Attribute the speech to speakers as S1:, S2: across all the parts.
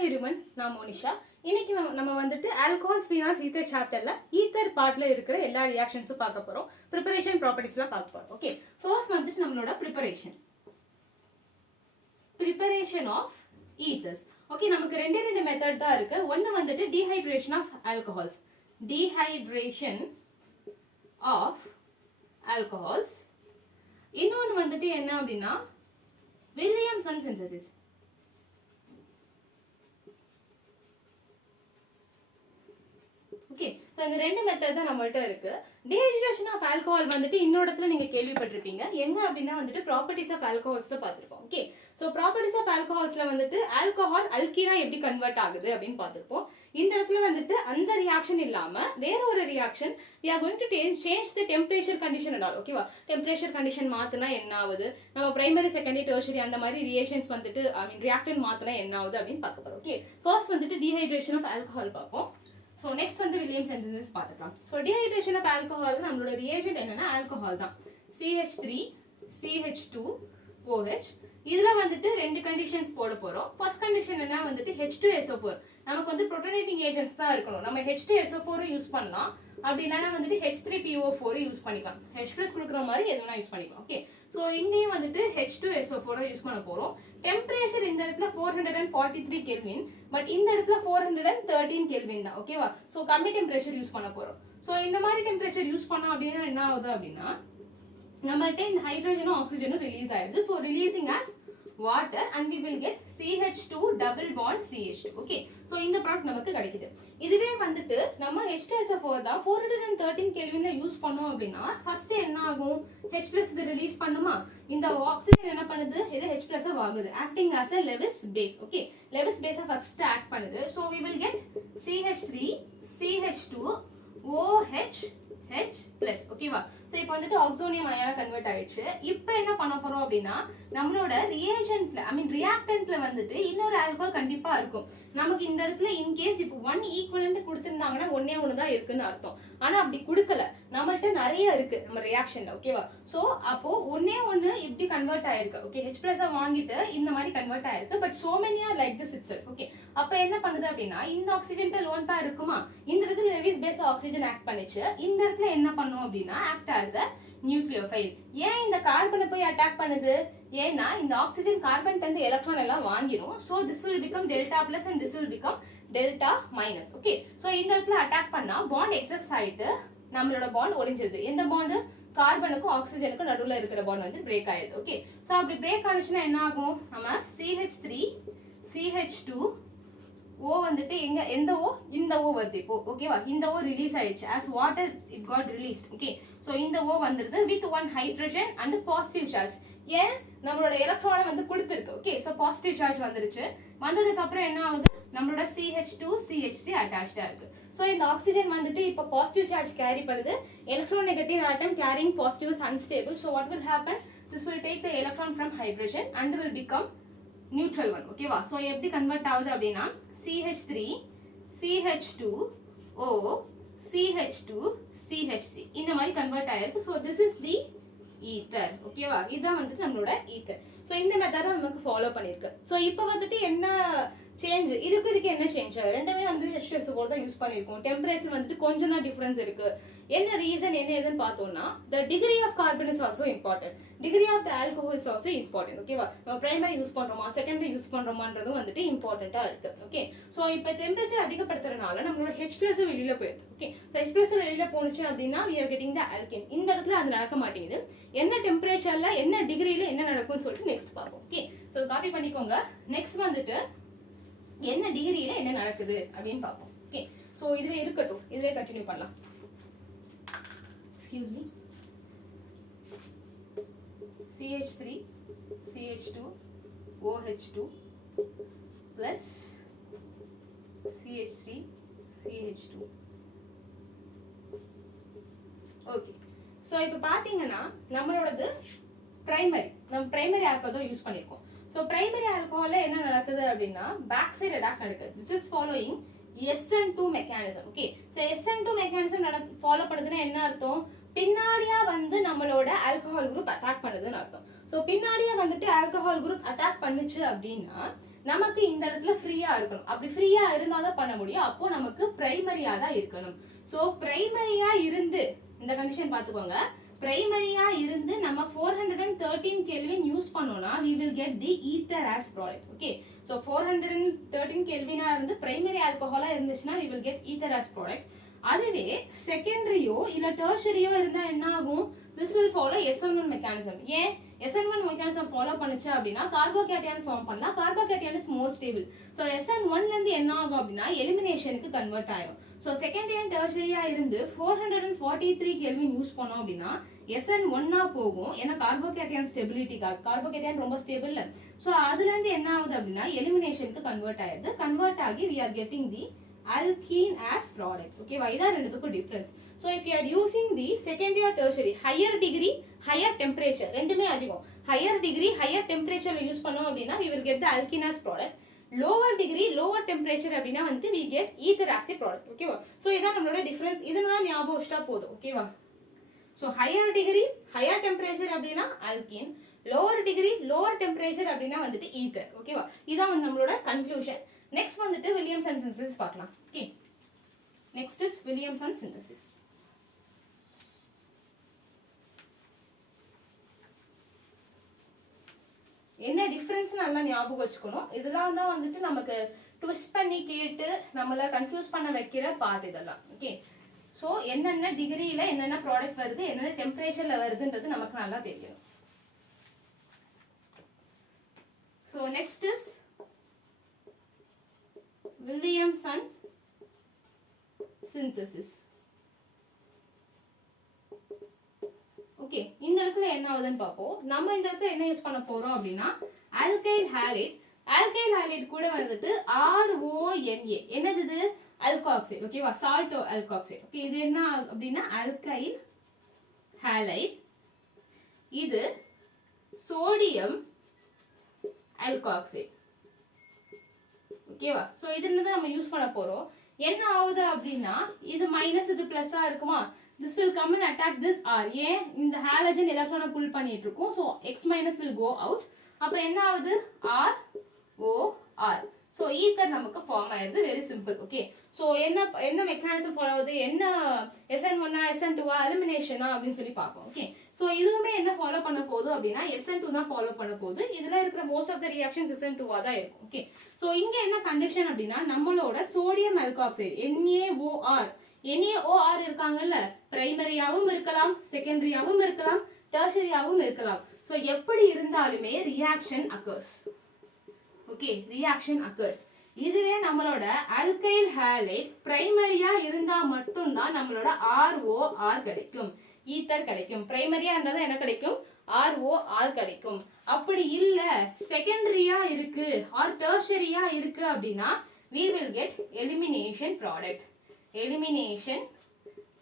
S1: Everyone நான் மோனிஷா. இன்னைக்கு நம்ம- நம்ம வந்துட்டு ஆல்கஹால் ஸ்பீனாஸ் ஈத்தர் சாப்டர்ல ஈத்தர் பார்ட்ல இருக்கிற எல்லா ரியாக்ஷன்ஸும் பார்க்க போறோம். ப்ரிப்பரேஷன் ப்ராப்பர்ட்டிஸ்லாம் பார்க்க போறோம். ஓகே ஃபர்ஸ்ட் வந்துட்டு நம்மளோட preparation preparation of ethers okay நமக்கு ரெண்டே ரெண்டு மெத்தட் தான் இருக்கு. ஒன்னு வந்துட்டு dehydration of alcohols dehydration of alcohols இன்னொன்று வந்துட்டு என்ன அப்படின்னா வில்லியம்சன் சிந்தசிஸ் ஓகே ஸோ இந்த ரெண்டு மெத்தட் தான் நம்மகிட்ட இருக்கு. டீஹைட்ரேஷன் ஆஃப் ஆல்கஹால் வந்துட்டு இன்னொரு இடத்துல நீங்க கேள்விப்பட்டிருப்பீங்க. எங்க அப்படின்னா வந்துட்டு ப்ராப்பர்ட்டிஸ் ஆஃப் ஆல்கஹால்ஸ்ல பார்த்துருப்போம். ஓகே ஸோ ப்ராப்பர்ட்டிஸ் ஆஃப் ஆல்கஹால்ஸ்ல வந்துட்டு ஆல்கோஹால் அல்கீனா எப்படி கன்வெர்ட் ஆகுது அப்படின்னு பார்த்துருப்போம். இந்த இடத்துல வந்துட்டு அந்த ரியாக்ஷன் இல்லாம வேற ஒரு reaction we are going to change the temperature condition அடால் ஓகேவா டெம்பரேச்சர் கண்டிஷன் மாத்தினா என்ன ஆகுது? நம்ம பிரைமரி செகண்டரி டெர்ஷரி அந்த மாதிரி ரியாக்ஷன்ஸ் வந்துட்டு ஐ மீன் ரியாக்டன் மாத்தினா என்ன ஆகுது அப்படின்னு பார்க்க போறோம். ஓகே ஃபர்ஸ்ட் வந்துட்டு டீஹைட்ரேஷன் ஆஃப் ஆல்கஹால் பார்ப்போம். ஸோ நெக்ஸ்ட் வந்து வில்லியம் சென்சன்ஸ் பார்த்துக்கலாம். ஸோ டிஹைட்ரேஷன் ஆஃப் ஆல்கோஹால் நம்மளோட ரியேஜென்ட் என்னன்னா ஆல்கோஹால் தான். CH three CH two OH இதில் வந்துட்டு ரெண்டு கண்டிஷன்ஸ் போட போகிறோம் ஃபர்ஸ்ட் கண்டிஷன் என்ன வந்துட்டு ஹெச் டூ எஸ்ஓ ஃபோர் நமக்கு வந்து ப்ரொட்டனேட்டிங் ஏஜென்ட்ஸ் தான் இருக்கணும். நம்ம ஹெச் டூ எஸ்ஓ ஃபோரும் யூஸ் பண்ணலாம். அப்படி இல்லைனா வந்துட்டு ஹெச் த்ரீ பிஓ ஃபோரும் யூஸ் பண்ணிக்கலாம். ஹெச் ப்ளஸ் கொடுக்குற மாதிரி எது யூஸ் பண்ணிக்கலாம். ஓகே ஸோ இங்கேயும் வந்துட்டு ஹெச் டூ எஸ்ஓ ஃபோரை யூஸ் பண்ண போகிறோம் டெம்பரேச்சர் இந்த இடத்துல four hundred and forty three kelvin but இந்த இடத்துல four hundred and thirteen kelvin தான் ஓகேவா ஸோ கம்மி டெம்பரேச்சர் யூஸ் பண்ண போகிறோம் ஸோ இந்த மாதிரி டெம்பரேச்சர் யூஸ் பண்ணோம் அப்படின்னா என்ன ஆகுது அப்படின்னா நம்மள்ட்ட இந்த ஹைட்ரஜனும் ஆக்சிஜனும் ரிலீஸ் ஆயிடுது. So releasing as water and we will get CH two double bond CH two okay so இந்த ப்ராடக்ட் நமக்கு கிடைக்குது. இதுவே வந்துட்டு நம்ம ஹெச்டிஎஸ் ஃபோர் தான் ஃபோர் ஹண்ட்ரட் அண்ட் தேர்ட்டின் கெல்வின்ல யூஸ் பண்ணோம் அப்படின்னா ஃபர்ஸ்ட் என்ன ஆகும் ஹெச் பிளஸ் இது ரிலீஸ் பண்ணுமா? இந்த ஆக்சிஜன் என்ன பண்ணுது? இது ஹெச் பிளஸ் ஆகுது acting as a Lewis base okay Lewis பேஸை ஃபர்ஸ்ட் ஆக்ட் பண்ணுது. So we will get CH three CH two OH H plus ஓகேவா ஸோ இப்போ வந்துட்டு ஆக்சோனியம் அயனாக கன்வெர்ட் ஆயிடுச்சு. இப்போ என்ன பண்ண போகிறோம் அப்படின்னா நம்மளோட ரியேஜென்ட்ல ஐ மீன் ரியாக்டன்ட்ல வந்துட்டு இன்னொரு ஆல்கோல் கண்டிப்பாக இருக்கும். நமக்கு இந்த இடத்துல இன்கேஸ் இப்போ ஒன் ஈக்குவலண்ட் கொடுத்துருந்தாங்கன்னா ஒன்னே ஒன்று தான் இருக்குன்னு அர்த்தம். ஆனால் அப்படி கொடுக்கல. நம்மள்ட்ட நிறைய இருக்கு நம்ம ரியாக்ஷன்ல ஓகேவா ஸோ அப்போ ஒன்னே ஒன்று இப்படி கன்வெர்ட் ஆயிருக்கு ஓகே ஹெச் பிளஸ் வாங்கிட்டு இந்த மாதிரி கன்வெர்ட் ஆயிருக்கு. But so many are like this it's okay அப்போ என்ன பண்ணுது அப்படின்னா இந்த ஆக்சிஜன்ட்ட லோன் பேர் இருக்குமா? இந்த இடத்துல லெவிஸ் பேஸ் ஆக்சிஜன் ஆக்ட் பண்ணிச்சு. இந்த இடத்துல என்ன பண்ணும் அப்படின்னா ஆக்ட் ஆஸ் அ நியூக்ளியோஃபைல் ஏன் இந்த கார்பனை போய் அட்டாக் பண்ணுது? ஏன்னா இந்த ஆக்சிஜன் கார்பன் வந்து எலக்ட்ரான் எல்லாம் வாங்கிரும். So this will become delta plus and this will become delta minus okay so இந்த இடத்துல அட்டாக் பண்ணா பாண்ட் எக்ஸஸ் ஆயிட்டு நம்மளோட பாண்ட் ஒடிஞ்சிருது. எந்த பாண்டு கார்பனுக்கும் ஆக்சிஜனுக்கும் நடுவில் இருக்கிற பாண்ட் வந்து பிரேக் ஆயிடுது. ஓகே ஸோ அப்படி பிரேக் ஆனிச்சுன்னா என்ன ஆகும்? நம்ம CH three CH two O வந்துட்டு எங்க எந்த ஓ? இந்த ஓ வருது. இப்போ ஓகேவா இந்த ஓ ரிலீஸ் ஆயிடுச்சு. As water it got release okay so இந்த ஓ வந்துருது with one hydrogen and positive charge ஏன்? நம்மளோட எலக்ட்ரானை வந்து கொடுத்துருக்கு ஓகே ஸோ பாசிட்டிவ் சார்ஜ் வந்துருச்சு. வந்ததுக்கு அப்புறம் என்ன ஆகுது? நம்மளோட சிஹெச் டூ சிஹெச் த்ரீ அட்டாச்சா இருக்கு. ஸோ இந்த ஆக்சிஜன் வந்துட்டு இப்போ பாசிட்டிவ் சார்ஜ் கேரி பண்ணுது. Electronegative atom carrying positive is unstable so what will happen this will take the electron from hydrogen and will become neutral one okay so எப்படி convert ஆகுது அப்படின்னா CH three CH two O CH two CH three இந்த மாதிரி convert ஆயிருக்கு. So this is the ether ஓகேவா இதுதான் வந்துட்டு நம்மளோட ஈத்தர் ஸோ இந்த மெத்தட் நமக்கு ஃபாலோ பண்ணிருக்கு ஸோ இப்போ வந்துட்டு என்ன சேஞ்ச் இதுக்கு இதுக்கு என்ன சேஞ்ச் ரெண்டுமே வந்து ஹெச்எஸ் போல தான் யூஸ் பண்ணியிருக்கோம். டெம்பரேச்சர் வந்துட்டு கொஞ்சம் தான் டிஃப்ரென்ஸ் இருக்கு. என்ன ரீசன் என்ன ஏதுன்னு பார்த்தோம்னா the degree of carbon is also important degree of the alcohol is also important ஓகேவா நம்ம பிரைமரி யூஸ் பண்றோமா செகண்டரி யூஸ் பண்றோமான்றதும் வந்துட்டு இம்பார்ட்டண்டா இருக்கு ஓகே ஸோ இப்போ டெம்பரேச்சர் அதிகப்படுத்துறதுனால நம்மளோட ஹெச் பிளஸ் வெளியில போயிடுது ஓகே ஹெச் பிளஸ் வெளியில போனுச்சு அப்படின்னா we are getting the alkene இந்த இடத்துல அது நடக்க மாட்டேங்குது. என்ன டெம்பரேச்சர்ல என்ன டிகிரியில என்ன நடக்கும்னு சொல்லிட்டு நெக்ஸ்ட் பார்ப்போம் ஓகே ஸோ காப்பி பண்ணிக்கோங்க. நெக்ஸ்ட் வந்துட்டு என்ன டிகிரியில என்ன நடக்குது அப்படின்னு பார்ப்போம். ஓகே ஸோ இதுவே இருக்கட்டும். இதுவே கண்டினியூ பண்ணலாம். Excuse me CH three CH two OH two plus CH three CH two okay so இப்போ பார்த்தீங்கன்னா நம்மளோடது ப்ரைமரி நம்ம பிரைமரி தான் யூஸ் பண்ணியிருக்கோம் ஸோ பிரைமரி ஆல்கஹாலில் என்ன நடக்குது அப்படின்னா பேக் சைடு அடாக் நடக்குது this is following SN two mechanism okay so SN two mechanism நட ஃபாலோ பண்ணுதுன்னா என்ன அர்த்தம்? பின்னாடியா வந்து நம்மளோட ஆல்கஹால் குரூப் அட்டாக் பண்ணுதுன்னு அர்த்தம். ஸோ பின்னாடியே வந்துட்டு ஆல்கஹால் குரூப் அட்டாக் பண்ணுச்சு அப்படின்னா நமக்கு இந்த இடத்துல ஃப்ரீயா இருக்கணும். அப்படி ஃப்ரீயா இருந்தா தான் பண்ண முடியும். அப்போ நமக்கு பிரைமரியா தான் இருக்கணும். ஸோ பிரைமரியா இருந்து இந்த கண்டிஷன் பார்த்துக்கோங்க. பிரைமரியா இருந்து நம்ம four hundred and thirteen kelvin use பண்ணோம்னா we will get the ether as product okay so four hundred and thirteen கெல்வினா இருந்து பிரைமரி ஆல்கோஹாலா இருந்துச்சுன்னா we will get ether as product அதுவே செகண்டரியோ இல்ல டர்ஷரியோ இருந்தா என்ன ஆகும் this will follow SN one mechanism ஏன்? எஸ்என் ஒன் மெக்கானிசம் ஃபாலோ பண்ணுச்சு அப்படின்னா கார்போகேட்டியான் ஃபார்ம் பண்ணலாம் carbocation is more stable so SN ஒன்லேருந்து என்ன ஆகும் அப்படின்னா எலிமினேஷனுக்கு கன்வெர்ட் ஆயிரும். ஸோ செகண்ட் அண்ட் டெர்ஷரியா இருந்து four hundred and forty three kelvin use பண்ணோம் அப்படின்னா எஸ்என் ஒன்னா போகும். ஏன்னா கார்போகேட்டியான் ஸ்டெபிலிட்டிக்காக கார்போகேட்டியான் ரொம்ப ஸ்டேபிள் ஸோ அதுலேருந்து என்ன ஆகுது அப்படின்னா எலிமினேஷனுக்கு கன்வெர்ட் ஆயிடுது. கன்வெர்ட் ஆகி we are getting the alkene as product ஓகேவா இதான் ரெண்டுத்துக்கும் difference so if you are using the secondary or tertiary higher degree higher temperature ரெண்டுமே அதிகம். ஹையர் டிகிரி ஹையர் டெம்பரேச்சர்ல யூஸ் பண்ணோம் அப்படின்னா we will get the alkene product. Lower degree lower temperature அப்படின்னா வந்துட்டு we get ether as the product ஓகேவா so இதான் நம்மளோட டிஃபரன்ஸ் இதனால ஞாபகம் வச்சுட்டா போதும். ஓகேவா so higher degree higher temperature அப்படின்னா alkene lower degree lower temperature அப்படின்னா வந்துட்டு ஈத்தர் ஓகேவா இதான் வந்து நம்மளோட கன்க்ளூஷன் நெக்ஸ்ட் வந்துட்டு வில்லியம்சன் சிந்தசிஸ் பார்க்கலாம். Okay next is Williamson synthesis என்ன டிஃப்ரென்ஸ் நல்லா ஞாபகம் வச்சுக்கணும். இதெல்லாம் தான் வந்துட்டு நமக்கு ட்விஸ்ட் பண்ணி கேட்டு நம்மள கன்ஃபியூஸ் பண்ண வைக்கிற பார்ட் இதெல்லாம். ஓகே ஸோ என்னென்ன டிகிரியில என்னென்ன ப்ராடக்ட் வருது என்னென்ன டெம்பரேச்சர்ல வருதுன்றது நமக்கு நல்லா தெரியும். So next is Williamson synthesis okay இந்த இடத்துல என்ன ஆகுதுன்னு பார்ப்போம். நம்ம இந்த இடத்துல என்ன யூஸ் பண்ண போறோம் அப்படின்னா ஆல்கைல் ஹாலிட் ஆல்கைல் ஹாலிட் கூட வந்துட்டு ஆர்ஓஎன்ஏ என்னது இது? அல்காக்சைடு ஓகேவா சால்ட் அல்காக்சைடு ஓகே இது என்ன அப்படின்னா அல்கைல் ஹாலைட் இது சோடியம் அல்காக்சைடு ஓகேவா ஸோ இது என்னது நம்ம யூஸ் பண்ண போறோம். என்ன ஆகுது அப்படின்னா இது மைனஸ் இது பிளஸ்ஸா இருக்குமா? This will come and attack this R ஏன்? இந்த ஹேலஜன் எலக்ட்ரானை புல் பண்ணிட்டு இருக்கும் so X minus will go out அப்போ என்ன ஆகுது? R O R so ether நமக்கு ஃபார்ம் ஆயிருது. வெரி சிம்பிள் ஓகே ஸோ என்ன என்ன மெக்கானிசம் ஃபாலோ ஆகுது? என்ன எஸ்என் ஒன்னா எஸ்என் டூவா எலிமினேஷனா அப்படின்னு சொல்லி பார்ப்போம் ஓகே ஸோ இதுவுமே என்ன ஃபாலோ பண்ண போகுது அப்படின்னா எஸ்என் டூ தான் ஃபாலோ பண்ண போகுது. இதுல இருக்கிற most of the reactions SN டூவா தான் இருக்கும் ஓகே ஸோ இங்க என்ன கண்டிஷன் அப்படின்னா நம்மளோட சோடியம் அல்காக்சைடு என்ஏஓஆர் என்ஏஓஆர் இருக்காங்கல்ல பிரைமரியாவும் இருக்கலாம் செகண்டரியாவும் இருக்கலாம் டர்ஷரியாவும் இருக்கலாம். ஸோ எப்படி இருந்தாலுமே reaction occurs okay reaction occurs இதுவே நம்மளோட அல்கைல் ஹேலைட் பிரைமரியா இருந்தா மட்டும்தான் நம்மளோட ஆர்ஓ ஆர் கிடைக்கும். ஈத்தர் கிடைக்கும். பிரைமரியா இருந்தா தான் என்ன கிடைக்கும்? ஆர்ஓ ஆர் கிடைக்கும். அப்படி இல்ல செகண்டரியா இருக்கு ஆர் டர்ஷரியா இருக்கு அப்படின்னா we will get elimination product elimination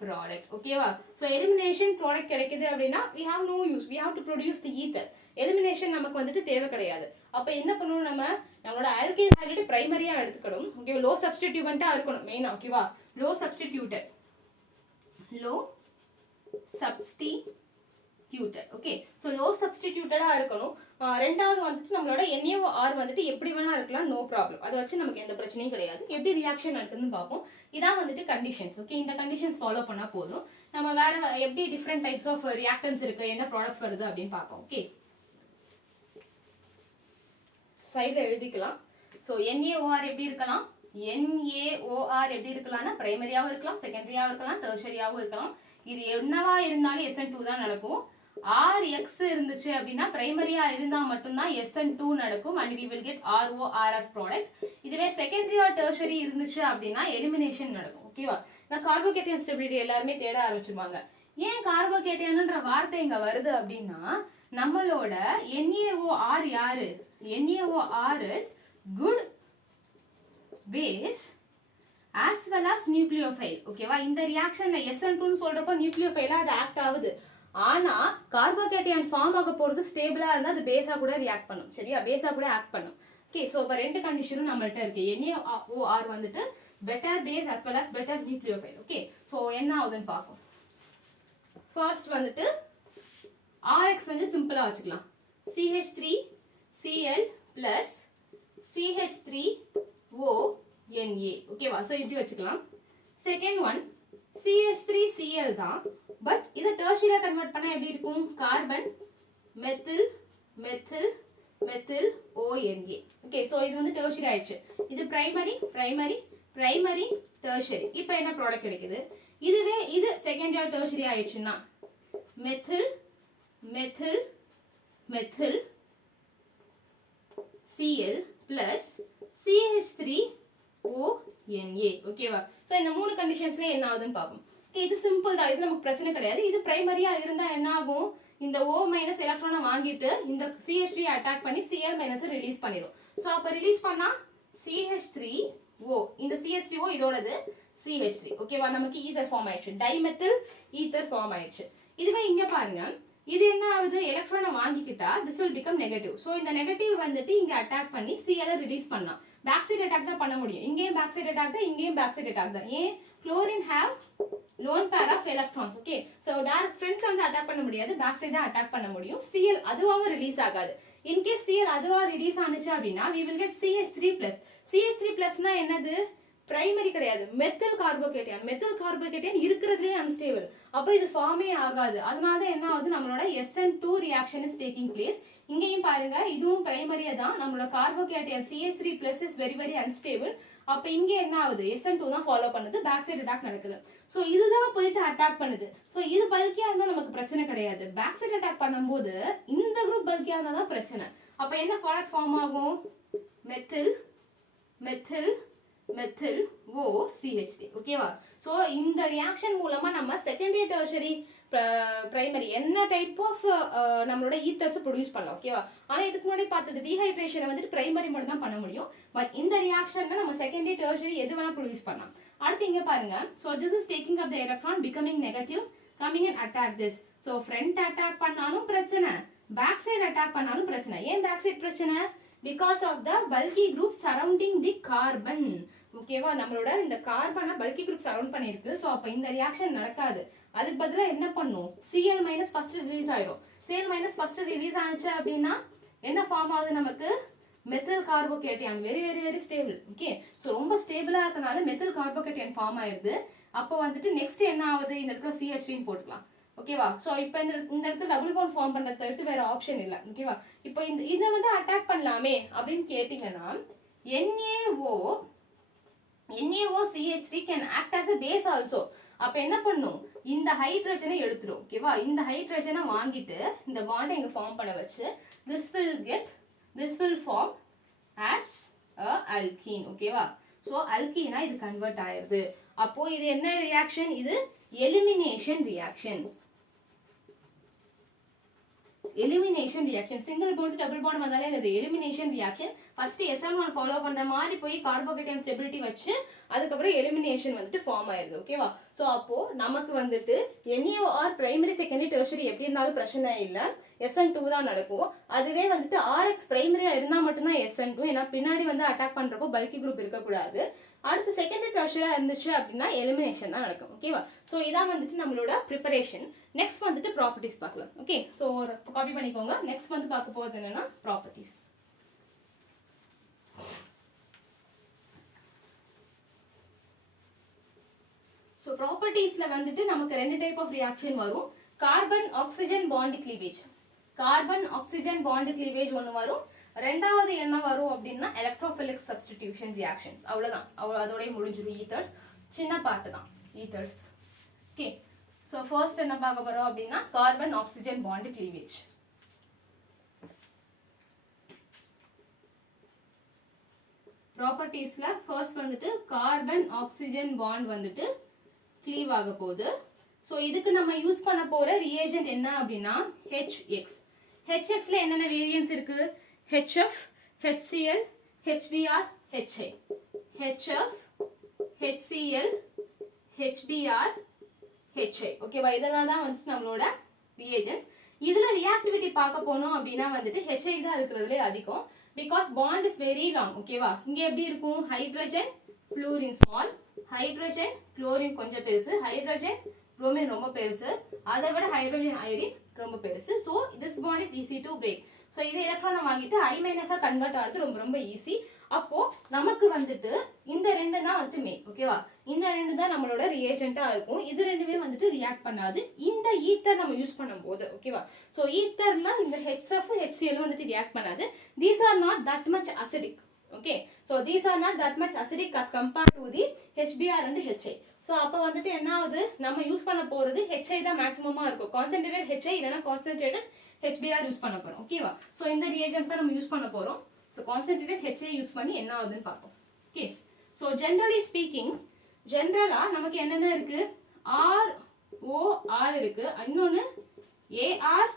S1: product ஓகேவா ஸோ எலிமினேஷன் ப்ராடக்ட் கிடைக்குது அப்படின்னா we have no use we have to produce the ether elimination நமக்கு வந்துட்டு தேவை கிடையாது. அப்போ என்ன பண்ணணும் நம்ம? நம்மளோட ஆல்கைல் ஹைலைட் பிரைமரியாக எடுத்துக்கணும். ஓகே லோ சப்ஸ்டிடியூவெண்ட்டாக இருக்கணும். மெயினாக ஓகேவா low substituted low சப்ஸ்டி substituted okay so low சப்ஸ்டிடியூட்டடாக இருக்கணும். ரெண்டாவது வந்துட்டு நம்மளோட NaO ஆர் வந்துட்டு எப்படி வேணா இருக்கலாம் நோ ப்ராப்ளம் அதை வச்சு நமக்கு எந்த பிரச்சனையும் கிடையாது. எப்படி ரியாக்ஷன் நடக்குதுன்னு பார்ப்போம். இதான் வந்துட்டு கண்டிஷன்ஸ் ஓகே இந்த கண்டிஷன்ஸ் ஃபாலோ பண்ணால் போதும். நம்ம வேற எப்படி டிஃப்ரெண்ட் டைப்ஸ் ஆஃப் ரியாக்டன்ஸ் இருக்கு என்ன ப்ராடக்ட்ஸ் வருது அப்படின்னு பார்ப்போம் ஓகே சைடில் எழுதிக்கலாம். ஸோ என்ஏஓஆர் எப்படி இருக்கலாம்? என்ஏஓஆர் எப்படி இருக்கலாம்னா பிரைமரியாவும் இருக்கலாம் செகண்டரியாவும் இருக்கலாம் டெர்ஷரியாவும் இருக்கலாம். இது என்னவா இருந்தாலும் எஸ்என் டூ தான் நடக்கும். ஆர் எக்ஸ் இருந்துச்சு அப்படின்னா பிரைமரியா இருந்தா மட்டும்தான் எஸ்என் டூ நடக்கும். And we will get RO RS product இதுவே செகண்டரி ஆர் டெர்ஷரி இருந்துச்சு அப்படின்னா எலிமினேஷன் நடக்கும். ஓகேவா இந்த கார்போகேட்டியன் ஸ்டெபிலிட்டி எல்லாருமே தேட ஆரம்பிச்சிருவாங்க. ஏன் கார்போகேட்டியன்ன்ற வார்த்தை இங்க வருது அப்படின்னா நம்மளோட NaOR யாரு? NaOR is good base as well as nucleophile ஓகேவா இந்த ரியாக்ஷன்ல எஸ்என் டூன்னு சொல்றப்போ நியூக்ளியோஃபைலா அது ஆக்ட் ஆகுது. ஆனா கார்போகேட்டியான் ஃபார்ம் ஆக போறது ஸ்டேபிளா இருந்தா அது பேஸா கூட ரியாக்ட் பண்ணும். சரியா? பேஸா கூட ஆக்ட் பண்ணும். ஓகே சோ இப்ப ரெண்டு கண்டிஷனும் நம்மள்ட்ட இருக்கு. NaOR வந்துட்டு better base as well as better nucleophile okay so என்ன ஆகுதுன்னு பார்ப்போம். ஃபர்ஸ்ட் வந்துட்டு ஆர்எக்ஸ் வந்து சிம்பிளா வச்சுக்கலாம். CH three Cl plus CH three O Na ஓகேவா ஸோ இப்படி வச்சுக்கலாம். Second one CH three Cl தான். பட் இதை டெர்ஷியரா கன்வெர்ட் பண்ணால் எப்படி இருக்கும்? Carbon methyl methyl methyl ONa okay so இது வந்து டெர்ஷரி ஆயிடுச்சு. இது பிரைமரி பிரைமரி பிரைமரி டெர்ஷரி இப்போ என்ன ப்ராடக்ட் கிடைக்குது? இதுவே இது செகண்டரி டெர்ஷரி ஆயிடுச்சுன்னா methyl methyl methyl Cl plus CH three ONa ஓகேவா ஸோ இந்த மூணு கண்டிஷன்ஸ்ல என்ன ஆகுதுன்னு பார்ப்போம். இது சிம்பிள் தான். இது நமக்கு பிரச்சனை கிடையாது. இது பிரைமரியா இருந்தா என்ன ஆகும்? இந்த ஓ மைனஸ் எலக்ட்ரானை வாங்கிட்டு இந்த சிஹெச் த்ரீ அட்டாக் பண்ணி சிஎல் மைனஸ் ரிலீஸ் பண்ணிடும் ஸோ அப்போ ரிலீஸ் பண்ணா சிஹெச் த்ரீ ஓ இந்த சிஹெச் த்ரீ ஓ இதோடது சிஹெச் த்ரீ ஓகேவா நமக்கு ஈதர் ஃபார்ம் ஆயிடுச்சு. டைமெத்தில் ஈதர் ஃபார்ம் ஆயிடுச்சு. இதுவே இங்க பாருங்க. இது என்ன ஆகுது? எலக்ட்ரானை வாங்கிக்கிட்டா this will become negative so இந்த நெகட்டிவ் வந்துட்டு இங்க அட்டாக் பண்ணி சிஎல் ரிலீஸ் பண்ணலாம். பேக் சைட் அட்டாக் தான் பண்ண முடியும். இங்கேயும் பேக் சைட் அட்டாக் தான் இங்கேயும் பேக் சைட் அட்டாக் தான். ஏன்? Chlorine have lone pair of electrons okay so direct ஃப்ரண்ட்ல வந்து அட்டாக் பண்ண முடியாது பேக் சைட் தான் அட்டாக் பண்ண முடியும். சிஎல் அதுவாகவும் ரிலீஸ் ஆகாது. இன்கேஸ் சிஎல் அதுவாக ரிலீஸ் ஆனிச்சு அப்படின்னா we will get CH three plus CH three பிளஸ்னா என்னது? பிரைமரி கிடையாது. மெத்தில் கார்போகேட்டியன் மெத்தல் கார்போகேட்டியன் இருக்கிறதுலே அன்ஸ்டேபிள் அப்போ இது ஃபார்மே ஆகாது. அதனால தான் என்ன ஆகுது? நம்மளோட SN two reaction is taking place இங்கேயும் பாருங்க இதுவும் பிரைமரியா தான். நம்மளோட carbocation CS three plus is very very unstable அப்ப இங்க என்ன ஆகுது? எஸ்என் டூ தான் ஃபாலோ பண்ணுது. பேக் சைடு அட்டாக் நடக்குது. ஸோ இதுதான் போயிட்டு அட்டாக் பண்ணுது. ஸோ இது பல்கியா இருந்தா நமக்கு பிரச்சனை கிடையாது. பேக் சைடு அட்டாக் பண்ணும்போது இந்த குரூப் பல்கியா இருந்தா தான் பிரச்சனை. அப்ப என்ன ஃபார்ட் ஃபார்ம் ஆகும்? Methyl methyl methyl O CHD ஓகேவா ஸோ இந்த ரியாக்ஷன் மூலமாக நம்ம செகண்டரி டெர்ஷரி ப்ரைமரி என்ன டைப் ஆஃப் uh, நம்மளோட ஈத்தர்ஸ் ப்ரொடியூஸ் பண்ணலாம் ஓகேவா ஆனால் இதுக்கு முன்னாடி பார்த்தது டீஹைட்ரேஷனை வந்துட்டு பிரைமரி மட்டும் தான் பண்ண முடியும். பட் இந்த ரியாக்ஷனில் நம்ம செகண்டரி டெர்ஷரி எது வேணால் ப்ரொடியூஸ் பண்ணலாம். அடுத்து இங்கே பாருங்க. So this is taking up the electron becoming negative coming and attack this so front attack பண்ணாலும் பிரச்சனை பேக் சைடு அட்டாக் பண்ணாலும் பிரச்சனை. ஏன் பேக் சைடு பிரச்சனை? Because of the bulky group surrounding the carbon ஓகேவா நம்மளோட இந்த கார்பனை பல்கி குரூப் சரௌண்ட் பண்ணியிருக்கு. ஸோ அப்போ இந்த ரியாக்ஷன் நடக்காது. அதுக்கு பதிலாக என்ன பண்ணும்? சிஎல் மைனஸ் ஃபர்ஸ்ட் ரிலீஸ் ஆயிடும் சிஎல் மைனஸ் ஃபர்ஸ்ட் ரிலீஸ் ஆனிச்சு அப்படின்னா என்ன ஃபார்ம் ஆகுது நமக்கு? Methyl carbocation very very very stable okay so ரொம்ப ஸ்டேபிளாக இருக்கனால மெத்தில் கார்போகேட்டியான் ஃபார்ம் ஆயிருது. அப்போ வந்துட்டு நெக்ஸ்ட் என்ன ஆகுது? இந்த இடத்துல சிஹெச்வின்னு போட்டுக்கலாம். ஓகேவா ஸோ இப்போ இந்த இந்த இடத்துல டபுள் பாண்ட் ஃபார்ம் பண்ணுறது தவிர்த்து வேற ஆப்ஷன் இல்லை. ஓகேவா இப்போ இந்த இதை வந்து அட்டாக் பண்ணலாமே அப்படின்னு கேட்டிங்கன்னா NaO NaO CH3 can act as a base also. அப்ப என்ன பண்ணும்? இந்த ஹைட்ரஜனை எடுத்துரும். ஓகேவா இந்த ஹைட்ரஜனை வாங்கிட்டு இந்த பாண்டை இங்க ஃபார்ம் பண்ண வச்சு this will get this will form as a alkene ஓகேவா ஸோ அல்கீனா இது கன்வெர்ட் ஆயிருது அப்போ இது என்ன ரியாக்ஷன் இது elimination reaction elimination reaction single bond double bond வந்தாலே அது elimination reaction first SN one follow பண்ற மாதிரி போய் கார்போகேட்டியன் ஸ்டெபிலிட்டி வச்சு அதுக்கப்புறம் எலிமினேஷன் வந்துட்டு ஃபார்ம் ஆயிருது. ஓகேவா ஸோ அப்போ நமக்கு வந்துட்டு NaO R primary secondary tertiary எப்படி இருந்தாலும் பிரச்சனை இல்லை. எஸ்என் டூ தான் நடக்கும். அதுவே வந்துட்டு ஆர்எக்ஸ் பிரைமரியா இருந்தா மட்டும்தான் எஸ்என் டூ ஏன்னா பின்னாடி வந்து அட்டாக் பண்றப்போ பல்கி குரூப் இருக்கக்கூடாது. அடுத்து செகண்டரி டெர்ஷரா இருந்துச்சு அப்படின்னா எலிமினேஷன் தான் நடக்கும். ஓகேவா ஸோ இதான் வந்துட்டு நம்மளோட ப்ரிப்பரேஷன் நெக்ஸ்ட் வந்துட்டு ப்ராப்பர்ட்டிஸ் பார்க்கலாம். ஓகே ஸோ காப்பி பண்ணிக்கோங்க. நெக்ஸ்ட் வந்து பார்க்க போகிறது என்னென்னா ப்ராப்பர்ட்டிஸ் ஸோ ப்ராப்பர்ட்டிஸில் வந்துட்டு நமக்கு ரெண்டு டைப் ஆஃப் ரியாக்ஷன் வரும். Carbon oxygen bond cleavage carbon oxygen bond cleavage ஒன்று வரும். ரெண்டாவது என்ன வரும் அப்படின்னா எலக்ட்ரோஃபிலிக் சப்ஸ்டிடியூஷன் ரியாக்ஷன்ஸ் அவ்வளோதான் அவ்வளோ அதோடய முடிஞ்சிடும் ஈத்தர்ஸ் சின்ன பாட்டு தான். ஈத்தர்ஸ் ஓகே ஸோ ஃபர்ஸ்ட் என்ன பார்க்க போகிறோம் அப்படின்னா கார்பன் ஆக்சிஜன் பாண்டு கிளீவேஜ் ப்ராப்பர்ட்டிஸில் ஃபர்ஸ்ட் வந்துட்டு கார்பன் ஆக்சிஜன் பாண்ட் வந்துட்டு க்ளீவ் ஆக போகுது. ஸோ இதுக்கு நம்ம யூஸ் பண்ண போகிற ரியேஜென்ட் என்ன அப்படின்னா ஹெச்எக்ஸ் ஹெச்எக்ஸில் என்னென்ன வேரியன்ஸ் இருக்குது HF HCl HBr HI HF HCl HBr HI ஓகேவா இதெல்லாம் தான் வந்துட்டு நம்மளோட ரியேஜன்ஸ் இதுல ரியாக்டிவிட்டி பார்க்க போனோம் அப்படின்னா வந்துட்டு ஹெச்ஐ தான் இருக்கிறதுலே அதிகம். Because bond is very long ஓகேவா இங்க எப்படி இருக்கும்? Hydrogen fluorine small hydrogen chlorine கொஞ்சம் பெருசு. ஹைட்ரஜன் புரோமின் ரொம்ப பெருசு. அதை விட ஹைட்ரஜன் அயோடின் ரொம்ப பெருசு. So this bond is easy to break so இதை எலக்ட்ரானை வாங்கிட்டு ஐ மைனஸாக கன்வெர்ட் ஆகிறது ரொம்ப ரொம்ப ஈஸி அப்போ நமக்கு வந்துட்டு இந்த ரெண்டு தான் வந்து மெயின் ஓகேவா இந்த ரெண்டு தான் நம்மளோட ரியேஜென்ட்டா இருக்கும். இது ரெண்டுமே வந்துட்டு ரியாக்ட் பண்ணாது. இந்த ஈத்தர் நம்ம யூஸ் பண்ணும்போது ஓகேவா ஸோ ஈத்தர்ல இந்த ஹெச்எஃப் ஹெச்சிஎல் வந்துட்டு ரியாக்ட் பண்ணாது. These are not that much acidic okay so these are not that much acidic as compared to the HBr and HI so அப்போ வந்துட்டு என்ன ஆகுது? நம்ம யூஸ் பண்ண போகிறது ஹெச்ஐ தான் மேக்ஸிமமாக இருக்கும். கான்சென்ட்ரேட்டட் ஹெச்ஐ இல்லைன்னா கான்சென்ட்ரேட்டட் ஹெச்பிஆர் யூஸ் பண்ண போகிறோம் ஓகேவா ஸோ இந்த ரியேஜன்ஸ் தான் நம்ம யூஸ் பண்ண போகிறோம் ஸோ கான்சென்ட்ரேட்டட் ஹெச்ஐ யூஸ் பண்ணி என்ன ஆகுதுன்னு பார்ப்போம் ஓகே ஸோ ஜென்ரலி ஸ்பீக்கிங் ஜென்ரலா நமக்கு என்னென்ன இருக்கு? ஆர் ஓ ஆர் இருக்கு. இன்னொன்னு ஏஆர்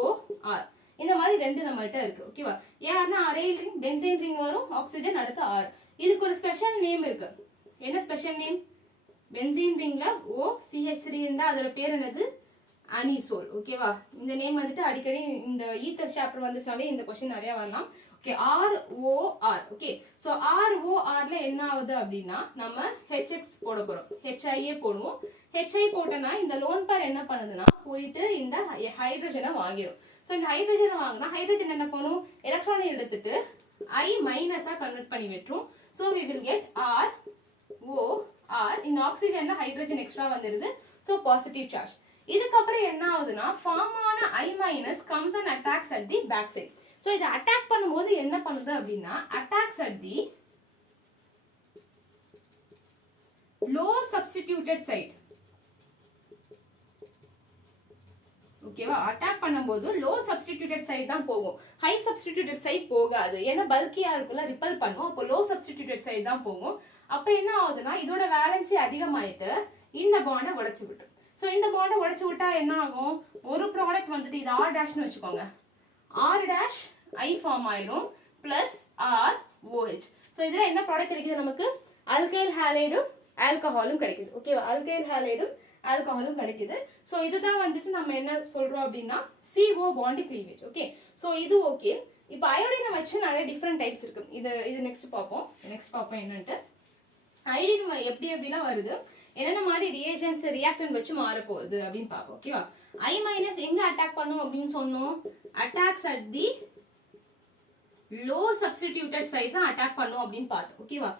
S1: ஓ ஆர் இந்த மாதிரி ரெண்டு நம்மகிட்ட இருக்கு. ஓகேவா ஏஆர்னா அரைல் ரிங் பென்சைன் ரிங் வரும். ஆக்சிஜன் அடுத்து ஆர் இதுக்கு ஒரு ஸ்பெஷல் நேம் இருக்கு. என்ன ஸ்பெஷல் நேம் பென்சீன் ரிங்ல ஓ சிஹெச் த்ரீ இருந்தா அதோட பேர் என்னது? அனிசோல் ஓகேவா இந்த நேம் வந்துட்டு அடிக்கடி இந்த ஈத்தர் சாப்டர் வந்துச்சுனாலே இந்த கொஸ்டின் நிறைய வரலாம். Okay R O R okay so R O ஆர்ல என்ன ஆகுது அப்படின்னா நம்ம ஹெச்எக்ஸ் போட போறோம். ஹெச்ஐஏ போடுவோம். ஹெச்ஐ போட்டோன்னா இந்த லோன் பார் என்ன பண்ணுதுன்னா போயிட்டு இந்த ஹைட்ரஜனை வாங்கிடும் ஸோ இந்த ஹைட்ரஜனை வாங்கினா ஹைட்ரஜன் என்ன பண்ணும்? எலக்ட்ரானை எடுத்துட்டு ஐ மைனஸா கன்வெர்ட் பண்ணி விட்டுரும். So we will get R O R இந்த ஆக்சிஜன்ல ஹைட்ரஜன் எக்ஸ்ட்ரா வந்துருது. ஸோ பாசிட்டிவ் சார்ஜ் இதுக்கப்புறம் என்ன ஆகுதுன்னா ஃபார்ம் ஆன I minus comes and attacks at the back side so இதை அட்டாக் பண்ணும்போது என்ன பண்ணுது அப்படின்னா attacks at the low substituted side ஓகேவா அட்டாக் பண்ணும்போது லோ சப்ஸ்டிடியூட்டட் சைட் தான் போகும். ஹை சப்ஸ்டிடியூட்டட் சைட் போகாது. ஏன்னா பல்கியா இருக்குல்ல ரிப்பல் பண்ணும். அப்போ லோ சப்ஸ்டிடியூட்டட் சைட் தான் போகும். அப்போ என்ன ஆகுதுன்னா இதோட வேலன்சி அதிகமாயிட்டு இந்த பாண்டை உடச்சு விட்டு ஸோ இந்த பாண்டை உடச்சு விட்டா என்ன ஆகும்? ஒரு ப்ராடக்ட் வந்துட்டு இது ஆர் டேஷ்னு வச்சுக்கோங்க. ஆர் டேஷ் ஐ ஃபார்ம் ஆயிரும் பிளஸ் ஆர் ஓஹெச் ஸோ இதில் என்ன ப்ராடக்ட் கிடைக்குது நமக்கு? அல்கைல் ஹேலைடும் ஆல்கஹாலும் கிடைக்குது. ஓகேவா அல்கைல் ஹேலைடும் ஆல்கஹாலும் கிடைக்குது. ஸோ இதுதான் வந்துட்டு நம்ம என்ன சொல்றோம் அப்படின்னா சிஓ பாண்டி கிளீவேஜ் ஓகே ஸோ இது ஓகே இப்போ அயோடினை வச்சு நிறைய டிஃப்ரெண்ட் டைப்ஸ் இருக்கு. இது இது நெக்ஸ்ட் பார்ப்போம். நெக்ஸ்ட் பார்ப்போம் என்னன்ட்டு. ஐடின் எப்படி எப்படிலாம் வருது? என்னென்ன மாதிரி ரியேஜன்ஸ் ரியாக்டன் வச்சு மாறப்போகுது அப்படின்னு பார்ப்போம். ஓகேவா ஐ மைனஸ் எங்க அட்டாக் பண்ணும் அப்படின்னு சொன்னோம்? Attacks at the low substituted side தான் அட்டாக் பண்ணும் அப்படின்னு பார்த்தோம் ஓகேவா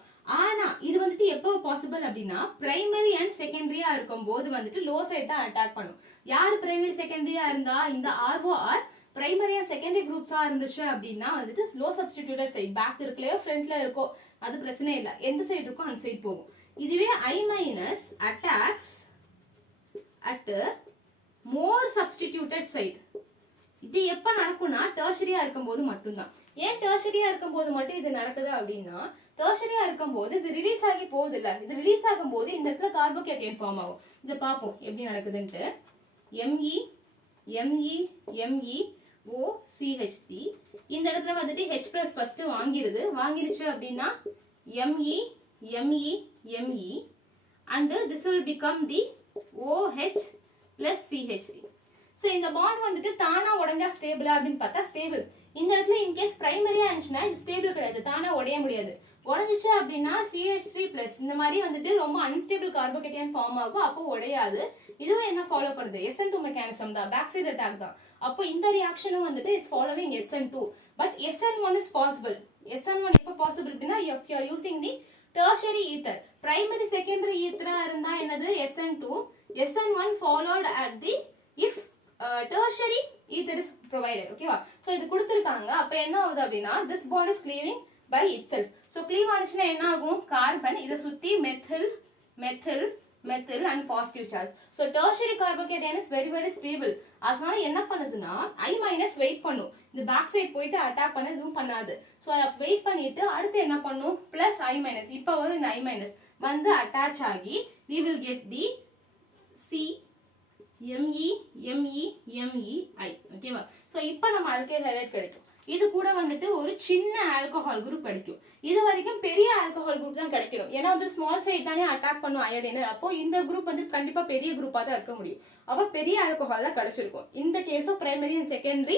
S1: ஆனா இது வந்துட்டு எப்போ பாசிபிள் அப்படின்னா பிரைமரி அண்ட் செகண்டரியா இருக்கும் போது வந்துட்டு லோ சைட் தான் அட்டாக் பண்ணும். யார் பிரைமரி செகண்டரியா இருந்தா இந்த ஆர்ஓஆர் பிரைமரியா செகண்டரி குரூப்ஸா இருந்துச்சு அப்படின்னா வந்துட்டு லோ சப்ஸ்டிடியூட்டட் சைட் பேக் இருக்குலையோ ஃப்ரண்ட்ல இருக்கோ அது பிரச்சனை இல்லை. எந்த சைடு இருக்கோ அந்த சைடு போகும். இதுவே I minus attacks at more substituted side இது எப்ப நடக்கும்னா இருக்கும் போது மட்டும்தான். ஏன் டெர்ஷரியா இருக்கும்போது மட்டும் இது நடக்குது அப்படின்னா டெர்ஷரியா இருக்கும்போது இது ரிலீஸ் ஆகி போகுது இல்ல இது ரிலீஸ் ஆகும்போது இந்த இடத்துல கார்போகேட்டியன் ஃபார்ம் ஆகும். இதை பார்ப்போம் எப்படி நடக்குதுன்ட்டு. ME ME ME O CHC இந்த இடத்துல வந்துட்டு ஹெச் பிளஸ் ஃபர்ஸ்ட் வாங்கிருது. வாங்கிருச்சு அப்படின்னா ME ME ME and this will become the OH plus CHC so இந்த பாண்ட் வந்துட்டு தானா உடஞ்சா ஸ்டேபிளா அப்படின்னு பார்த்தா ஸ்டேபிள் இந்த இடத்துல இன்கேஸ் பிரைமரியா இருந்துச்சுன்னா இது ஸ்டேபிள் கிடையாது. தானே உடைய முடியாது. உடஞ்சிச்சு அப்படின்னா சிஹெச் த்ரீ பிளஸ் இந்த மாதிரி வந்துட்டு ரொம்ப அன்ஸ்டேபிள் கார்போகேட்டியன் ஃபார்ம் ஆகும். அப்போ உடையாது. இதுவும் என்ன ஃபாலோ பண்ணுது? எஸ்என் டூ மெக்கானிசம் தான். பேக் சைடு அட்டாக் தான். அப்போ இந்த ரியாக்ஷனும் வந்துட்டு is following SN two but SN one is possible SN one எப்போ பாசிபிள் அப்படின்னா you using the tertiary ether primary secondary ஈத்தரா இருந்தா என்னது? SN two SN one followed at the tertiary ether is provided ஓகேவா ஸோ இது கொடுத்துருக்காங்க. அப்போ என்ன ஆகுது அப்படின்னா this bond is cleaving by itself so cleave ஆனிச்சுன்னா என்ன ஆகும்? கார்பன் இதை சுற்றி methyl methyl methyl and positive charge so tertiary carbocation is very very stable அதனால என்ன பண்ணுதுன்னா ஐ மைனஸ் வெயிட் பண்ணும். இந்த பேக் சைட் போயிட்டு அட்டாக் பண்ண எதுவும் பண்ணாது. ஸோ வெயிட் பண்ணிட்டு அடுத்து என்ன பண்ணும்? பிளஸ் ஐ மைனஸ் இப்போ வரும் இந்த ஐ மைனஸ் வந்து அட்டாச் ஆகி we will get the C ME ME ME I ஓகேவா ஸோ இப்போ நம்ம அல்கைல் ஹைலைட் கிடைக்கும். இது கூட வந்துட்டு ஒரு சின்ன ஆல்கஹால் குரூப் கிடைக்கும் இது வரைக்கும் பெரிய ஆல்கஹால் குரூப் தான் கிடைக்கும் ஏன்னா வந்து ஸ்மால் சைட் தானே அட்டாக் பண்ணும் அயோடின் அப்போ இந்த குரூப் வந்து கண்டிப்பா பெரிய குரூப்பா தான் இருக்க முடியும். அப்போ பெரிய ஆல்கஹால் தான் கிடைச்சிருக்கும். இந்த கேஸும் பிரைமரி அண்ட் செகண்டரி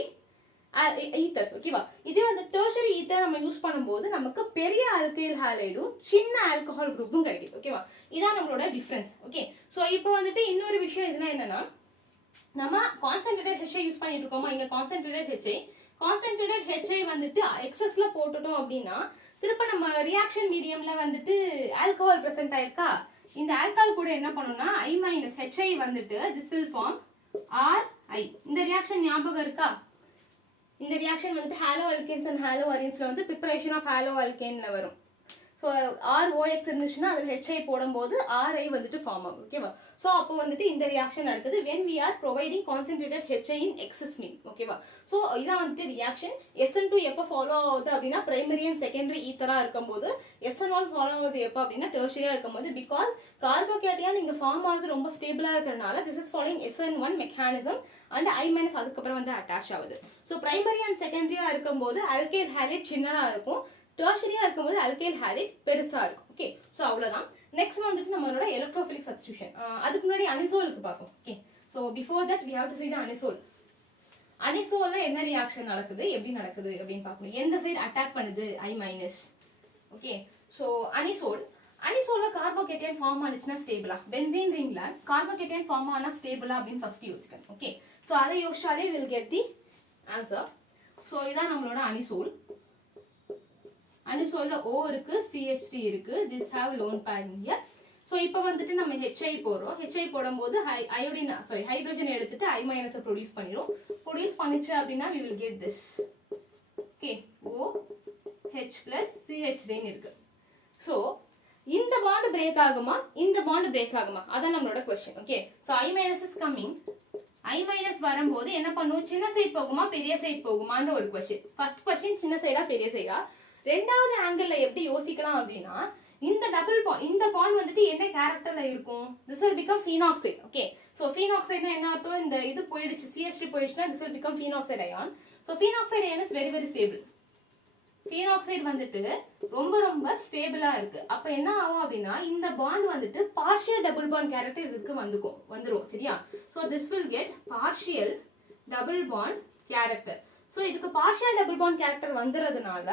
S1: ஈத்தர்ஸ் ஓகேவா e-, இதே வந்து டேர்ஷரி ஈத்தர் நம்ம யூஸ் பண்ணும்போது நமக்கு பெரிய ஆல்கைல் ஹாலைடும் சின்ன ஆல்கஹால் குரூப்பும் கிடைக்குது ஓகேவா இதான் நம்மளோட டிஃப்ரென்ஸ் ஓகே ஸோ இப்போ வந்துட்டு இன்னொரு விஷயம் இதுனா என்னன்னா நம்ம கான்சென்ட்ரேட்டட் ஹெச்ஐ யூஸ் பண்ணிட்டு இருக்கோமா? இங்க கான்சென்ட்ரேட்டட் ஹெச்ஐ கான்சென்ட்ரேட்டட் ஹெச்ஐ வந்துட்டு எக்ஸஸ்ல போட்டுட்டோம் அப்படின்னா திருப்ப நம்ம ரியாக்ஷன் மீடியம்ல வந்துட்டு ஆல்கஹால் ப்ரெசென்ட் ஆயிருக்கா? இந்த ஆல்கஹால் கூட என்ன பண்ணணும்னா ஐ மைனஸ் ஹெச்ஐ வந்துட்டு this will form R I இந்த ரியாக்ஷன் ஞாபகம் இருக்கா? இந்த ரியாக்ஷன் வந்துட்டு ஹாலோ அல்கேன்ஸ் அண்ட் ஹாலோ அரியன்ஸில் வந்து ப்ரிப்பரேஷன் ஆஃப் ஹாலோ அல்கேனில் வரும். ஸோ ஆர் ஓஎக்ஸ் இருந்துச்சுன்னா அதில் ஹெச்ஐ போடும்போது ஆர்ஐ வந்துட்டு ஃபார்ம் ஆகும் ஓகேவா ஸோ அப்போ வந்துட்டு இந்த ரியாக்ஷன் நடக்குது. When we are providing concentrated HI in excess mean ஓகேவா ஸோ இதான் வந்துட்டு ரியாக்ஷன் எஸ்என் டூ எப்போ ஃபாலோ ஆகுது அப்படின்னா பிரைமரி அண்ட் செகண்டரி ஈத்தராக இருக்கும்போது எஸ்என் ஒன் ஃபாலோ ஆகுது எப்போ அப்படின்னா டெர்ஷரியா இருக்கும்போது பிகாஸ் கார்போ ஃபார்ம் ஆகிறது ரொம்ப ஸ்டேபிளாக இருக்கிறனால this is following SN one mechanism and I minus அதுக்கப்புறம் வந்து அட்டாச் ஆகுது. ஸோ பிரைமரி அண்ட் செகண்டரியாக இருக்கும்போது அல்கேல் ஹேலிட் சின்னதாக இருக்கும். டெர்ஷரியா இருக்கும்போது அல்கேல் ஹேலிட் பெருசாக இருக்கும். ஓகே ஸோ அவ்வளோதான் நெக்ஸ்ட் வந்துட்டு நம்மளோட எலக்ட்ரோஃபிலிக் சப்ஸ்டியூஷன் அதுக்கு முன்னாடி அனிசோலுக்கு பார்ப்போம். Okay so before that we have to see the anisole அனிசோல்ல என்ன ரியாக்ஷன் நடக்குது? எப்படி நடக்குது? அப்படின்னு பார்க்கணும். எந்த சைடு அட்டாக் பண்ணுது? I minus okay so anisole அனிசோல carbocation form ஆனிச்சுன்னா ஸ்டேபிளா பென்சீன் ரிங்ல கார்போகேட்டியன் ஃபார்ம் ஆனா ஸ்டேபிளா அப்படின்னு ஃபர்ஸ்ட் யோசிக்கணும் ஓகே ஸோ அதை யோசிச்சாலே will get the answer so இதான் நம்மளோட அனிசோல். அனிசோல்ல ஓ இருக்கு சிஹெச்டி இருக்கு. திஸ் ஹாவ் லோன் பேர் இங்கே ஸோ இப்போ வந்துட்டு நம்ம ஹெச்ஐ போடுறோம். ஹெச்ஐ போடும்போது ஹை அயோடின் சாரி ஹைட்ரோஜன் எடுத்துட்டு ஐ மைனஸை ப்ரொடியூஸ் பண்ணிடும் ப்ரொடியூஸ் பண்ணிச்சு அப்படின்னா we will get this okay O H plus சிஹெச்டின்னு இருக்கு. ஸோ இந்த பாண்ட் பிரேக் ஆகுமா? இந்த பாண்ட் பிரேக் ஆகுமா? அதான் நம்மளோட question okay so I minus is coming I minus வரும்போது என்ன பண்ணுவோம்? சின்ன சைட் போகுமா பெரிய சைட் போகுமான்ற ஒரு கொஸ்டின் ஃபர்ஸ்ட் கொஸ்டின் சின்ன சைடா பெரிய சைடா ரெண்டாவது ஆங்கிள் எப்படி யோசிக்கலாம் அப்படின்னா இந்த டபுள் பாண்ட் இந்த பாண்ட் வந்துட்டு என்ன கேரக்டர்ல இருக்கும்? This will become phenoxide okay so ஃபீனாக்சைட்னா என்ன அர்த்தம்? இந்த இது போயிடுச்சு சிஎஸ்டி போயிடுச்சுன்னா this will become phenoxide ion so phenoxide ion is very very stable phenoxide வந்துட்டு ரொம்ப ரொம்ப ஸ்டேபிளா இருக்கு. அப்ப என்ன ஆகும் அப்படின்னா இந்த பாண்ட் வந்துட்டு பார்ஷியல் டபுள் பாண்ட் கேரக்டர் இதுக்கு வந்துக்கும் வந்துடும் சரியா? So this will get partial double bond character so இதுக்கு பார்ஷியல் டபுள் பாண்ட் கேரக்டர் வந்துறதுனால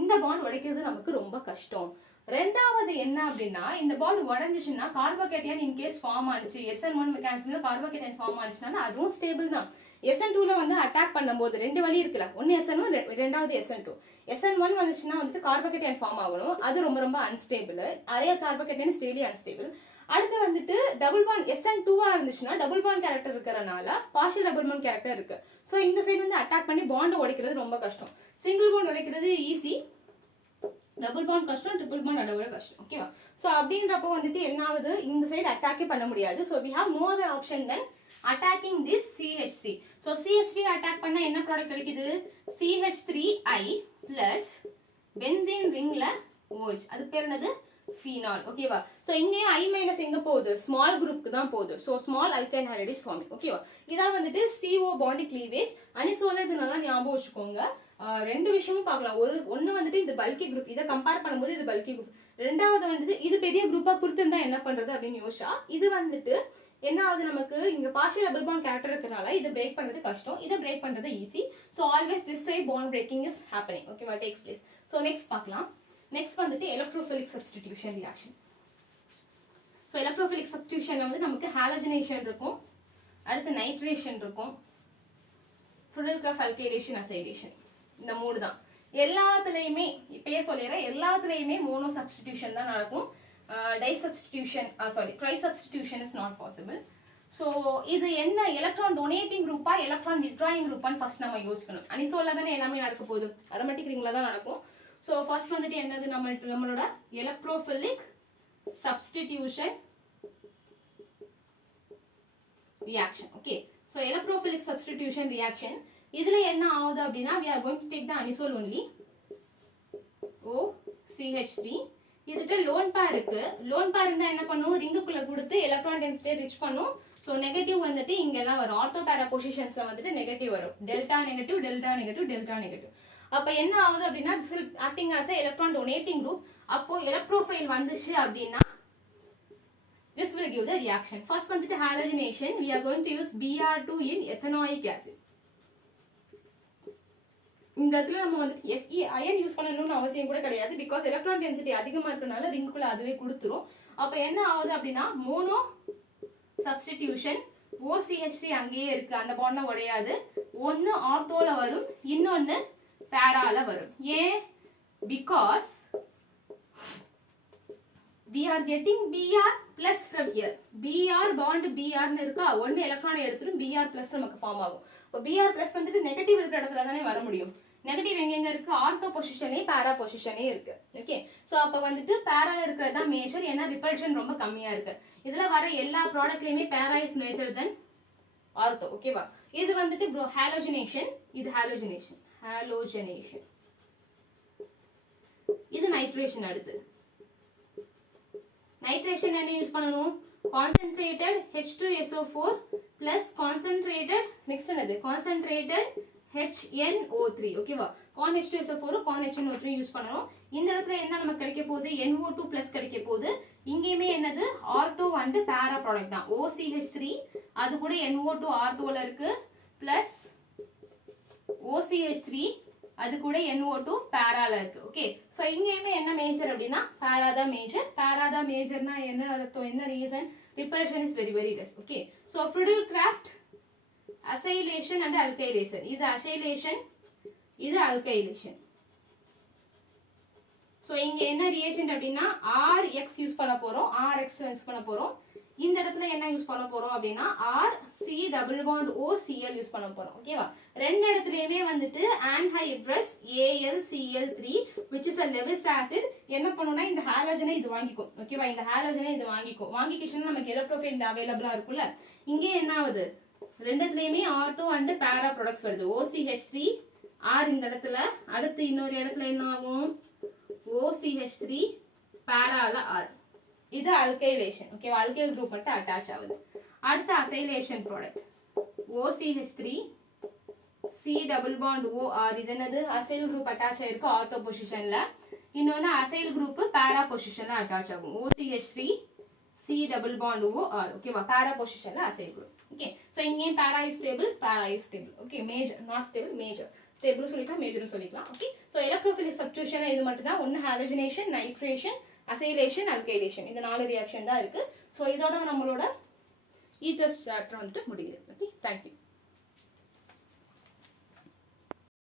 S1: இந்த பாண்ட் உடைக்கிறது நமக்கு ரொம்ப கஷ்டம். ரெண்டாவது என்ன அப்படின்னா இந்த பாண்ட் உடஞ்சிச்சுன்னா கார்போகேட்டியான் இன்கேஸ் ஃபார்ம் ஆனிச்சு. எஸ்என் ஒன் மெக்கானிசம்ல கார்போகேட்டியன் ஃபார்ம் ஆனிச்சுன்னா அதுவும் ஸ்டேபிள் தான். எஸ்என் டூல வந்து அட்டாக் பண்ணும்போது ரெண்டு வழி இருக்குல்ல. ஒன்னு எஸ்என் ஒன் ரெண்டாவது எஸ்என் டூ எஸ்என் ஒன் வந்துச்சுன்னா வந்துட்டு கார்போகேட்டியன் ஃபார்ம் ஆகணும். அது ரொம்ப ரொம்ப அன்ஸ்டேபிள் அதே கார்போகேட்டியன் ஸ்டேலி அன்ஸ்டேபிள் அடுத்து வந்துட்டு டபுள் பான் எஸ்என் டூவா இருந்துச்சுன்னா டபுள் பான் கேரக்டர் இருக்கிறனால பார்ஷியல் டபுள் பான் கேரக்டர் இருக்கு. ஸோ இந்த சைடு வந்து அட்டாக் பண்ணி பாண்ட் உடைக்கிறது ரொம்ப கஷ்டம். சிங்கிள் பாண்ட் உடைக்கிறது ஈஸி டபுள் பாண்ட் கஷ்டம் ட்ரிபிள் பாண்ட் அதை கஷ்டம். ஓகேவா ஸோ அப்படின்றப்போ வந்துட்டு என்ன ஆகுது இந்த சைடு அட்டாக்கே பண்ண முடியாது. So we have no other option then attacking this CHC so சிஹெச்டி அட்டாக் பண்ண என்ன ப்ராடக்ட் கிடைக்குது? CH three I plus benzene ரிங்ல OH அது பேர் என்னது? ஃபீனால் ஓகேவா ஸோ இங்கேயும் ஐ மைனஸ் எங்கே போகுது? ஸ்மால் குரூப்புக்கு தான் போகுது. So small alkyne hydrides forming ஓகேவா இதான் வந்துட்டு சிஓ பாண்டி லீவேஜ் அனி இது நல்லா ஞாபகம் வச்சுக்கோங்க. ரெண்டு விஷயமும் பார்க்கலாம். ஒரு ஒன்று வந்துட்டு இது பல்கி குரூப் இதை கம்பேர் பண்ணும்போது இது பல்கி குரூப் ரெண்டாவது வந்துட்டு இது பெரிய குரூப்பா கொடுத்துருந்தா என்ன பண்ணுறது அப்படின்னு யோசிச்சா இது வந்துட்டு என்ன ஆகுது நமக்கு? இங்க பார்ஷியல் டபுள் பாண்ட் கேரக்டர் இருக்கிறனால இது பிரேக் பண்றது கஷ்டம். இதை பிரேக் பண்றது easy so always this side bond breaking is happening ஓகேவா டேக்ஸ் பிளேஸ் ஸோ நெக்ஸ்ட் பார்க்கலாம். நெக்ஸ்ட் வந்துட்டு electrophilic substitution reaction so electrophilic சப்ஸ்டியூஷன்ல வந்து நமக்கு ஹாலஜினேஷன் இருக்கும். அடுத்து நைட்ரேஷன் இருக்கும். ஃபுடல்கிராஃப் அல்கைடேஷன் அசைடேஷன் இந்த மூணு தான் எல்லாத்துலேயுமே இப்பயே சொல்லிடுறேன் எல்லாத்துலேயுமே மோனோ சப்ஸ்டிடியூஷன் தான் நடக்கும். Di substitution sorry tri substitution is not possible so இது என்ன எலக்ட்ரான் டொனேட்டிங் குரூப்பா எலக்ட்ரான் வித்ராயிங் குரூப்பான்னு ஃபர்ஸ்ட் நம்ம யோசிக்கணும். அனிசோல தானே எல்லாமே நடக்க போகுது. அரோமேட்டிக் ரிங்ல தான் நடக்கும். ஸோ ஃபர்ஸ்ட் வந்துட்டு என்னது நம்ம நம்மளோட electrophilic substitution reaction okay so electrophilic substitution reaction இதுல என்ன ஆகுது அப்படின்னா we are going to take the anisole only O CH three இதுகிட்ட lone pair இருக்கு. லோன் பேர் இருந்தா என்ன பண்ணும்? ரிங்குக்குள்ள கொடுத்து எலக்ட்ரான் டென்சிட்டி ரிச் பண்ணும். ஸோ நெகட்டிவ் வந்துட்டு இங்கெல்லாம் வரும். ஆர்த்தோ பேரா பொசிஷன்ஸ்ல வந்துட்டு நெகட்டிவ் வரும். Delta negative delta negative delta negative அப்ப என்ன ஆகுது அப்படின்னா acting as electron donating group அப்போ எலக்ட்ரோஃபைல் வந்துச்சு அப்படின்னா this will give the reaction first வந்துட்டு halogenation we are going to use BR two in ethanoic acid இந்த இடத்துல நம்ம வந்துட்டு எஃப்இ அயன் யூஸ் பண்ணணும்னு அவசியம் கூட கிடையாது. பிகாஸ் எலக்ட்ரான் டென்சிட்டி அதிகமாக இருக்கனால ரிங்குக்குள்ள அதுவே கொடுத்துரும். அப்போ என்ன ஆகுது அப்படின்னா மோனோ சப்ஸ்டிடியூஷன் ஓசிஹெச்சி அங்கேயே இருக்கு. அந்த பாண்ட்ல உடையாது. ஒன்று ஆர்த்தோல வரும். இன்னொன்று பேரால வரும். ஏன்? Because we are getting BR plus from here BR bond பிஆர்னு இருக்கா? ஒன்று எலக்ட்ரானை எடுத்துடும் பிஆர் பிளஸ் நமக்கு ஃபார்ம் ஆகும். இப்போ பிஆர் பிளஸ் வந்துட்டு நெகட்டிவ் இருக்கிற இடத்துல தானே வர முடியும். நெகட்டிவ் எங்கெங்க இருக்கு? ஆர்த்தோ பொசிஷனே பேரா பொசிஷனே இருக்கு. ஓகே ஸோ அப்போ வந்துட்டு பேரா இருக்கிறது தான் மேஜர் ஏன்னா ரிப்பல்ஷன் ரொம்ப கம்மியா இருக்கு. இதுல வர எல்லா ப்ராடக்ட்லயுமே பேரா இஸ் மேஜர் தென் ஆர்த்தோ ஓகேவா இது வந்துட்டு ப்ரோ ஹாலோஜினேஷன் இது ஹாலோஜினேஷன் ஹாலோஜினேஷன் இது நைட்ரேஷன் அடுத்து. நைட்ரேஷன் என்ன யூஸ் பண்ணணும்? Concentrated H2SO4 plus concentrated next என்னது? கான்சென்ட்ரேட்டட் ஹெச்என்ஓ த்ரீ ஓகேவா con H2SO4 Khan HNO3 use பண்ணணும். இந்த இடத்துல என்ன நமக்கு கிடைக்க போகுது? NO2 பிளஸ் கிடைக்க போகுது. இங்கேயுமே என்னது? ஆர்டோ அண்டு பேரா ப்ராடக்ட் தான். ஓசிஹெச் த்ரீ அது கூட NO2 ஆர்த்தோல இருக்கு. பிளஸ் OCH3 அது கூட NO2 பேரால இருக்கு ஓகே சோ இங்கேயுமே என்ன மேஜர் அப்படின்னா பேரா தான் மேஜர் பேரா தான் மேஜர்னா என்ன அர்த்தம்? என்ன reason reparation is very very less okay so Friedel Crafts acylation and alkylation இது அசைலேஷன் இது அல்கைலேஷன் ஸோ இங்க என்ன ரியேஷன் அப்படின்னா ஆர் எக்ஸ் யூஸ் பண்ண போறோம். ஆர் எக்ஸ் யூஸ் பண்ண போறோம். இந்த இடத்துல என்ன யூஸ் பண்ண போறோம் அப்படின்னா R C double bond O CL use பண்ண போறோம். ஓகேவா ரெண்டு இடத்துலயுமே வந்துட்டு anhydrous AL CL three which is a Lewis acid என்ன பண்ணும்னா இந்த ஹாலோஜனை இது வாங்கிக்கும். ஓகேவா இந்த ஹாலோஜனை இது வாங்கிக்கும். வாங்கிக்கிச்சுன்னா நமக்கு எலக்ட்ரோஃபைல் அவைலபிளா இருக்கும்ல? இங்கே என்ன ஆகுது? ரெண்டுத்துலயுமே ஆர்த்தோ அண்ட் பேரா ப்ராடக்ட்ஸ் வருது. ஓசிஹெச் த்ரீ ஆர் இந்த இடத்துல அடுத்து இன்னொரு இடத்துல என்ன ஆகும்? ஓசிஹெச் த்ரீ பேரால ஆர் இது அல்கைலேஷன் ஓகேவா அல்கைல் குரூப் மட்டும் அட்டாச் ஆகுது. அடுத்த acylation product OCH three C double bond OR இது என்னது? அசைல் குரூப் அட்டாச் ஆயிருக்கு ஆர்த்தோ பொசிஷன்ல இன்னொன்னு அசைல் குரூப் பேரா பொசிஷன்ல அட்டாச் ஆகும். OCH three C double bond OR ஓகேவா பேரா பொசிஷன்ல அசைல் குரூப் ஓகே ஸோ இங்கேயும் para is stable para is stable okay major not stable major stable சொல்லிக்கலாம் மேஜரும் சொல்லிக்கலாம் ஓகே ஸோ எலக்ட்ரோஃபிலிக் சப்ஸ்டியூஷன் இது மட்டும் தான் ஒன்று ஹாலஜினேஷன் நைட்ரேஷன் அசைலேஷன் அல்கைலேஷன். இந்த நாலு ரியாக்ஷன் தான் இருக்குது ஸோ இதோட நம்மளோட ஈத்தர்ஸ் சாப்டர் வந்துட்டு முடியுது. Okay thank you